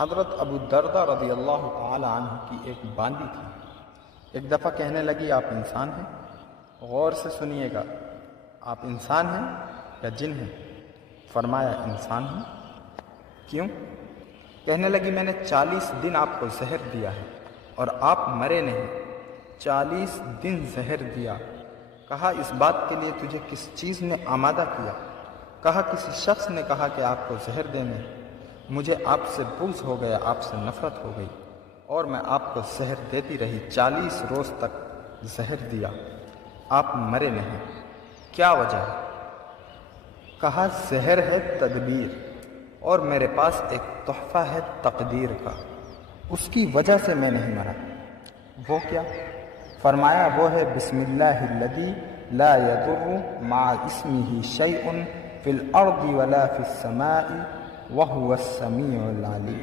حضرت ابو الدرداء رضی اللہ تعالی عنہ کی ایک باندی تھی۔ ایک دفعہ کہنے لگی آپ انسان ہیں؟ غور سے سنیے گا، آپ انسان ہیں یا جن ہیں؟ فرمایا انسان ہیں۔ کیوں؟ کہنے لگی میں نے 40 دن آپ کو زہر دیا ہے اور آپ مرے نہیں۔ 40 دن زہر دیا۔ کہا اس بات کے لیے تجھے کس چیز نے آمادہ کیا؟ کہا کسی شخص نے کہا کہ آپ کو زہر دینے۔ مجھے آپ سے بغض ہو گیا، آپ سے نفرت ہو گئی اور میں آپ کو زہر دیتی رہی۔ 40 روز تک زہر دیا، آپ مرے نہیں۔ کیا وجہ ہے؟ کہا زہر ہے تدبیر اور میرے پاس ایک تحفہ ہے تقدیر کا، اس کی وجہ سے میں نہیں مرا۔ وہ کیا؟ فرمایا وہ ہے بسم اللہ الذی لا یضر مع اسمہ شیء فی الارض ولا فی السماء وہو السمیع العلیم۔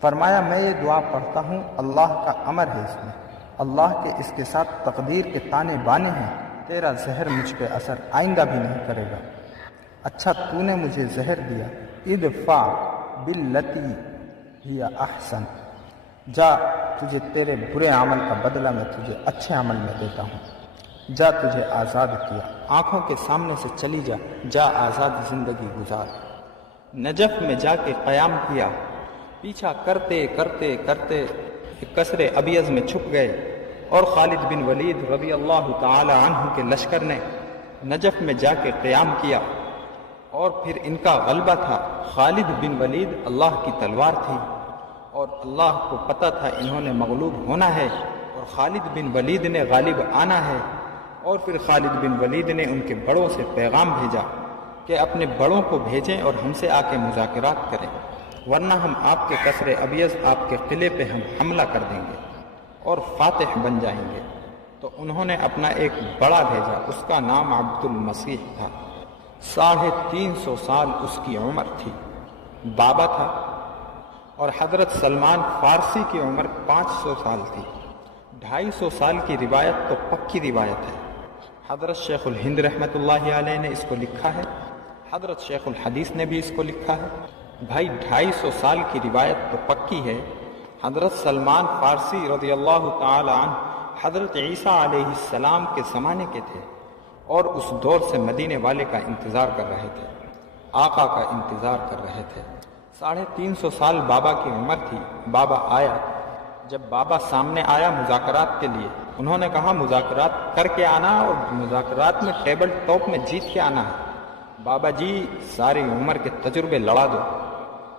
فرمایا میں یہ دعا پڑھتا ہوں، اللہ کا امر ہے اس میں، اللہ کے اس کے ساتھ تقدیر کے تانے بانے ہیں، تیرا زہر مجھ پہ اثر آئندہ بھی نہیں کرے گا۔ اچھا تو نے مجھے زہر دیا، ادفع باللتی ہی احسن، جا تجھے تیرے برے عمل کا بدلہ میں تجھے اچھے عمل میں دیتا ہوں۔ جا تجھے آزاد کیا، آنکھوں کے سامنے سے چلی جا، جا آزاد زندگی گزار۔ نجف میں جا کے قیام کیا، پیچھا کرتے کرتے کرتے قصر ابیض میں چھپ گئے اور خالد بن ولید رضی اللہ تعالی عنہ کے لشکر نے نجف میں جا کے قیام کیا اور پھر ان کا غلبہ تھا۔ خالد بن ولید اللہ کی تلوار تھی اور اللہ کو پتہ تھا انہوں نے مغلوب ہونا ہے اور خالد بن ولید نے غالب آنا ہے۔ اور پھر خالد بن ولید نے ان کے بڑوں سے پیغام بھیجا کہ اپنے بڑوں کو بھیجیں اور ہم سے آ کے مذاکرات کریں، ورنہ ہم آپ کے قصر ابیض، آپ کے قلعے پہ ہم حملہ کر دیں گے اور فاتح بن جائیں گے۔ تو انہوں نے اپنا ایک بڑا بھیجا، اس کا نام عبد المسیح تھا۔ 350 سال اس کی عمر تھی، بابا تھا۔ اور حضرت سلمان فارسی کی عمر 500 سال تھی۔ 250 سال کی روایت تو پکی روایت ہے۔ حضرت شیخ الہند رحمۃ اللہ علیہ نے اس کو لکھا ہے، حضرت شیخ الحدیث نے بھی اس کو لکھا ہے۔ بھائی 250 سال کی روایت تو پکی ہے۔ حضرت سلمان فارسی رضی اللہ تعالی عنہ حضرت عیسیٰ علیہ السلام کے زمانے کے تھے اور اس دور سے مدینے والے کا انتظار کر رہے تھے، آقا کا انتظار کر رہے تھے۔ 350 سال بابا کی عمر تھی۔ بابا آیا، جب بابا سامنے آیا مذاکرات کے لیے، انہوں نے کہا مذاکرات کر کے آنا اور مذاکرات میں ٹیبل ٹاپ میں جیت کے آنا ہے۔ بابا جی ساری عمر کے تجربے لڑا دو،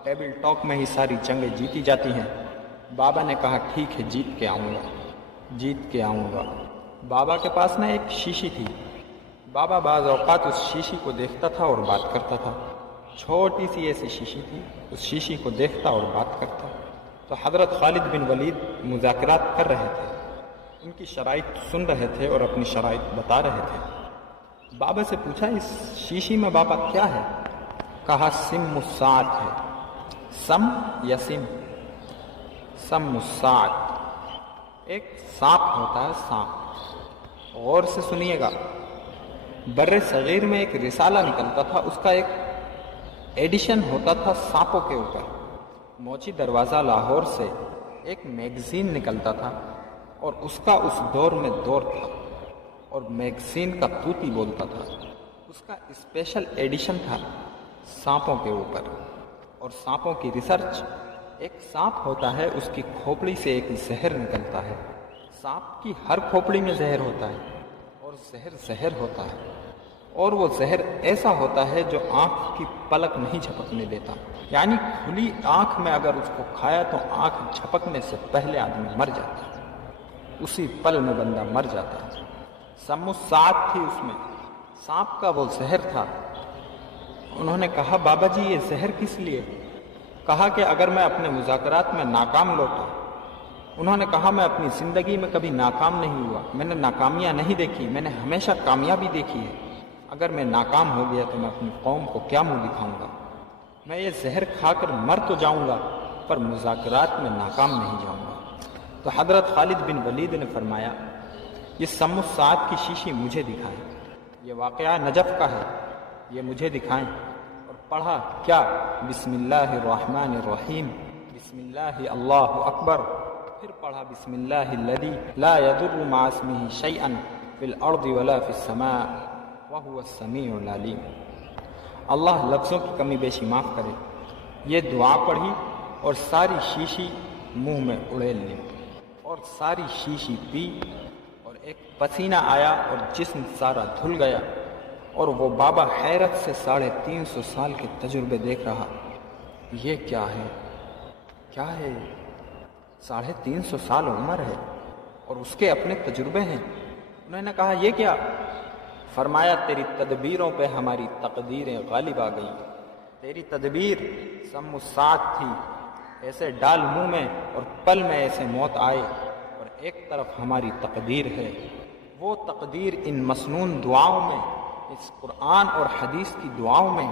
ٹیبل ٹاک میں ہی ساری جنگیں جیتی جاتی ہیں۔ بابا نے کہا ٹھیک ہے، جیت کے آؤں گا، جیت کے آؤں گا۔ بابا کے پاس نا ایک شیشی تھی، بابا بعض اوقات اس شیشی کو دیکھتا تھا اور بات کرتا تھا۔ چھوٹی سی ایسی شیشی تھی، اس شیشی کو دیکھتا اور بات کرتا۔ تو حضرت خالد بن ولید مذاکرات کر رہے تھے، ان کی شرائط سن رہے تھے اور اپنی شرائط بتا رہے تھے۔ بابا سے پوچھا اس شیشی میں بابا کیا ہے؟ کہا سم الساعت ہے۔ سم یا سم؟ سم الساعت، ایک سانپ ہوتا ہے، سانپ۔ غور سے سنیے گا، بر صغیر میں ایک رسالہ نکلتا تھا، اس کا ایک ایڈیشن ہوتا تھا سانپوں کے اوپر۔ موچی دروازہ لاہور سے ایک میگزین نکلتا تھا اور اس کا اس دور میں دور تھا اور میگزین کا توتی بولتا تھا۔ اس کا اسپیشل ایڈیشن تھا سانپوں کے اوپر اور سانپوں کی ریسرچ۔ ایک سانپ ہوتا ہے، اس کی کھوپڑی سے ایک زہر نکلتا ہے۔ سانپ کی ہر کھوپڑی میں زہر ہوتا ہے اور زہر زہر ہوتا ہے، اور وہ زہر ایسا ہوتا ہے جو آنکھ کی پلک نہیں جھپکنے دیتا، یعنی کھلی آنکھ میں اگر اس کو کھایا تو آنکھ جھپکنے سے پہلے آدمی مر جاتا ہے، اسی پل میں بندہ مر جاتا ہے۔ سم الساعت تھی اس میں، سانپ کا وہ زہر تھا۔ انہوں نے کہا بابا جی یہ زہر کس لیے؟ کہا کہ اگر میں اپنے مذاکرات میں ناکام لوٹا۔ انہوں نے کہا میں اپنی زندگی میں کبھی ناکام نہیں ہوا، میں نے ناکامیاں نہیں دیکھی، میں نے ہمیشہ کامیابی دیکھی ہے۔ اگر میں ناکام ہو گیا تو میں اپنی قوم کو کیا منہ دکھاؤں گا؟ میں یہ زہر کھا کر مر تو جاؤں گا پر مذاکرات میں ناکام نہیں جاؤں گا۔ تو حضرت خالد بن ولید نے فرمایا یہ سم الساعت کی شیشی مجھے دکھائیں، یہ واقعہ نجف کا ہے، یہ مجھے دکھائیں۔ اور پڑھا کیا؟ بسم اللہ الرحمن الرحیم، بسم اللہ اللہ اکبر، پھر پڑھا بسم اللہ الذی لا یضر مع اسمہ شیئا فی الارض ولا فی السماء وہو السمیع العلیم۔ اللہ لفظوں کی کمی بیشی معاف کرے۔ یہ دعا پڑھی اور ساری شیشی منہ میں اڑیل لی اور ساری شیشی پی اور ایک پسینہ آیا اور جسم سارا دھل گیا، اور وہ بابا حیرت سے 350 سال کے تجربے دیکھ رہا۔ یہ کیا ہے؟ کیا ہے؟ 350 سال عمر ہے اور اس کے اپنے تجربے ہیں۔ انہوں نے کہا یہ کیا؟ فرمایا تیری تدبیروں پہ ہماری تقدیریں غالب آ گئیں۔ تیری تدبیر سم الساعت تھی، ایسے ڈال منہ میں اور پل میں ایسے موت آئے، اور ایک طرف ہماری تقدیر ہے۔ وہ تقدیر ان مسنون دعاؤں میں، اس قرآن اور حدیث کی دعاؤں میں،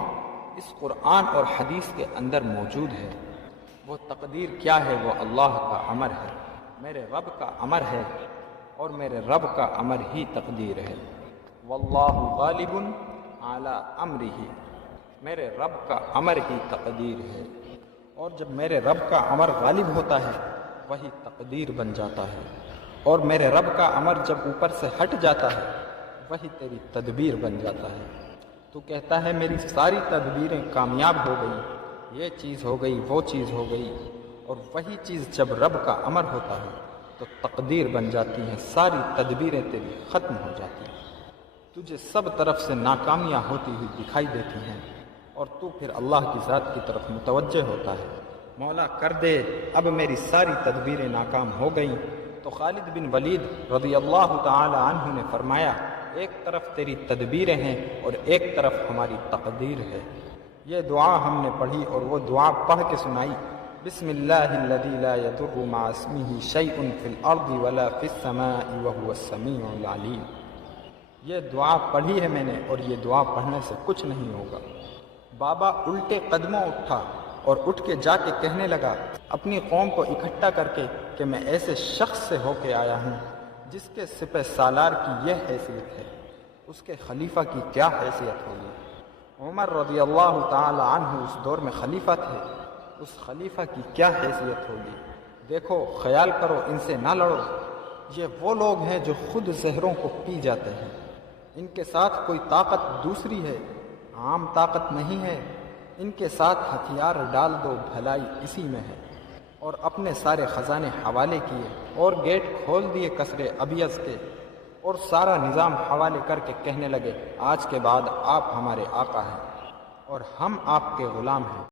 اس قرآن اور حدیث کے اندر موجود ہے۔ وہ تقدیر کیا ہے؟ وہ اللہ کا امر ہے، میرے رب کا امر ہے، اور میرے رب کا امر ہی تقدیر ہے۔ واللہ غالب علی امرہ، میرے رب کا امر ہی تقدیر ہے، اور جب میرے رب کا امر غالب ہوتا ہے وہی تقدیر بن جاتا ہے، اور میرے رب کا امر جب اوپر سے ہٹ جاتا ہے وہی تیری تدبیر بن جاتا ہے۔ تو کہتا ہے میری ساری تدبیریں کامیاب ہو گئی، یہ چیز ہو گئی، وہ چیز ہو گئی، اور وہی چیز جب رب کا امر ہوتا ہے تو تقدیر بن جاتی ہیں، ساری تدبیریں تیری ختم ہو جاتی ہیں، تجھے سب طرف سے ناکامیاں ہوتی ہوئی دکھائی دیتی ہیں، اور تو پھر اللہ کی ذات کی طرف متوجہ ہوتا ہے۔ مولا کر دے اب میری ساری تدبیریں ناکام ہو گئیں۔ تو خالد بن ولید رضی اللہ تعالی عنہ نے فرمایا ایک طرف تیری تدبیریں ہیں اور ایک طرف ہماری تقدیر ہے۔ یہ دعا ہم نے پڑھی اور وہ دعا پڑھ کے سنائی، بسم اللہ الذی لا یضر مع اسمہ شیء فی الارض ولا فی السماء وہو السمیع العلیم۔ یہ دعا پڑھی ہے میں نے، اور یہ دعا پڑھنے سے کچھ نہیں ہوگا۔ بابا الٹے قدموں اٹھا اور اٹھ کے جا کے کہنے لگا اپنی قوم کو اکٹھا کر کے کہ میں ایسے شخص سے ہو کے آیا ہوں جس کے سپہ سالار کی یہ حیثیت ہے، اس کے خلیفہ کی کیا حیثیت ہوگی؟ عمر رضی اللہ تعالی عنہ اس دور میں خلیفہ تھے، اس خلیفہ کی کیا حیثیت ہوگی؟ دیکھو، خیال کرو، ان سے نہ لڑو۔ یہ وہ لوگ ہیں جو خود زہروں کو پی جاتے ہیں، ان کے ساتھ کوئی طاقت دوسری ہے، عام طاقت نہیں ہے، ان کے ساتھ ہتھیار ڈال دو، بھلائی اسی میں ہے۔ اور اپنے سارے خزانے حوالے کیے اور گیٹ کھول دیے قصر ابیض کے، اور سارا نظام حوالے کر کے کہنے لگے آج کے بعد آپ ہمارے آقا ہیں اور ہم آپ کے غلام ہیں۔